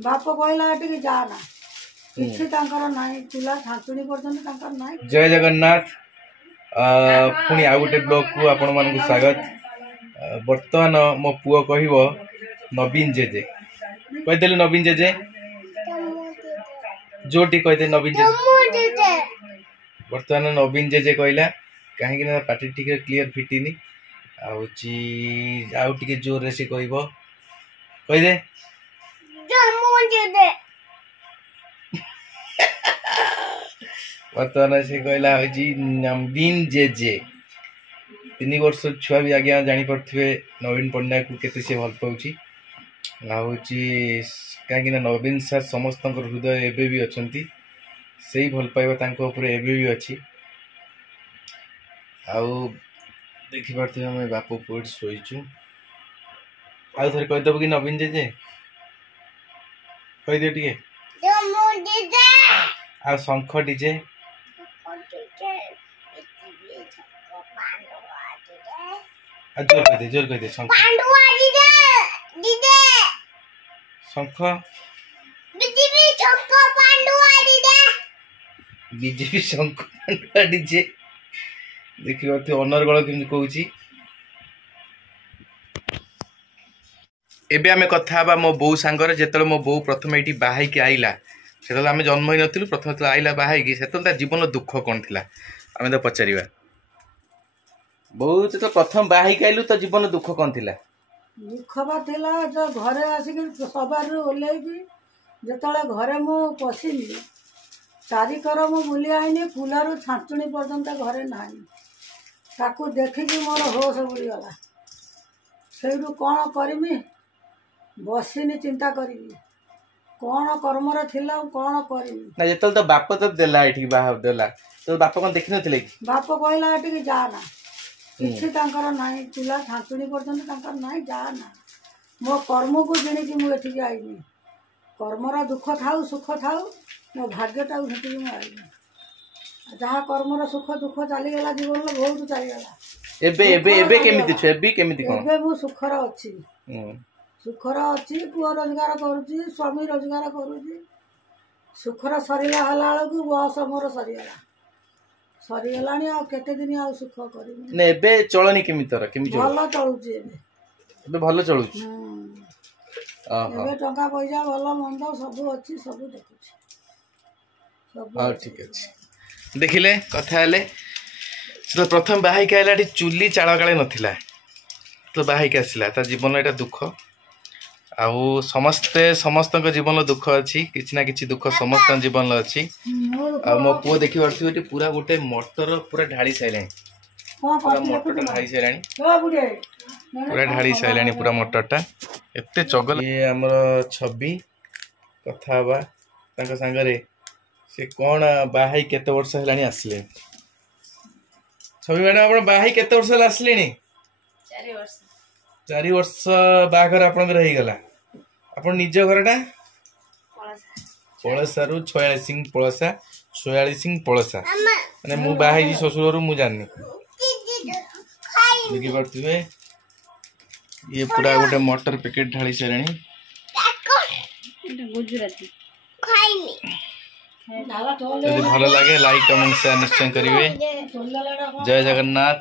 बाप कहला एटिक जाना किसी नहीं चूल्हा छाचुणी पर्यंत जय जगन्नाथ। पुणी आउ गोटे ब्लॉग को आपण मानक स्वागत। बर्तमान मो पुओ कहब नवीन जेजे कहीदेलु नवीन जेजे जोटी कहते नवीन जेजे बर्तमान नवीन जेजे कहला कहीं पार्टी टिके क्लियर फिटिनी आउ टिके जोर से कहब कहीदे बर्तमान से कहला नवीन जेजे 3 वर्ष छुआ भी आज्ञा जानी पड़े नवीन पट्टनायक को केते से भल पाउची कहीं नवीन सर समस्त हृदय एबे भी अच्छी से भल पाइबा एबे भी अच्छी आउ देखी पार्थे आम बाप पुट शोचु आउ थे कहीदेव कि नवीन जेजे कहीदे टे आ शंख डीजे जोर कह दे शंख शंख बीजेपी शंख पांडुआ डीजे देखी पार्थे अनर्गल केमती कहूची। एबे आमे कथा बा मो बो सांगर जेतले मो बो प्रथम एठी बाहाई के आइला सेतले आमे जन्म ही नथिलु प्रथम तो आइला बाहाई की सेतले ता जीवन दुख कोन थिला आमे तो पचारिबा बहुत तो प्रथम बाहाई के आइलु तो जीवन दुख कोन थिला दुख बा थिला जो घरे आसी के सबार ओले की जेतले घरे मो पसिनी चारिकर मो बुली आइनी फुलारू छाचुणी पर्यंत घरे नाही ताकू देखि कि मोर होश बुली गला सेडू कोन करमी बसिनी चिंता करी कौन कर्मर थिला कौन करमी ना जेतल तो बाप तो देला एठी बाहा देला तो बाप कोन देखि नथिले कि बाप कहला एठी जाना किसी नहीं चूल्हा छाचुणी पर्यंत नहीं जाना मो कर्म को जिणी कि मुझे आईनी कर्मर दुख थाउ सुख थाउ मो भाग्यटा भेटी आईनी जहाँ कर्मर सुख दुख चलीगला जीवन बहुत चलीगला एबे एबे एबे केमिति छ एबे केमिति कोन एबे मु सुखर अछि सुखर अच्छी पुआ रोजगार करुच्ची स्वामी रोजगार करुच्ची सुखर सरीला हला को बस मोर सरीगला सरीगला केते दिन आ सुख करी ने एबे चलनी केमितर केमि भल चलुची एबे भल चलुची एबे टंका पैसा भल मंद सब अच्छी सब देखुची सब हां ठीक अछि देखिले कथा हेले तो प्रथम बाहाई के आइला चुली चाल काले नथिला तो बाहाई के आसिला ता जीवन एटा दुख आउ समस्ते समस्त जीवन दुख अच्छी किसी ना किसी दुख समस्त जीवन अच्छी मो पुओ देखी पार्थे पूरा गोटे मटर पूरा ढाड़ी सारे पूरा मटर ढाई सारे पूरा ढाड़ी सारे पूरा मटरटा एत चगल ये आमर छवि कथा बा सांगरे से कौन बाहाई केते वर्ष हेलानी आसले छवि मैडम आप बाहाई केते वर्ष आसले 4 वर्ष बाघर आपणकर हो गला आपण निज घरटा पळसा रु 46 सिंह पळसा 46 सिंह पळसा माने मु बाहाई ससुर रु मु जाननी देखि पारथुवे ये पूरा गोटे मटर पैकेट ढाली सारणी गुजराती यदि भल लगे लाइक कमेंट शेयर निश्चय करिवे। जय जगन्नाथ।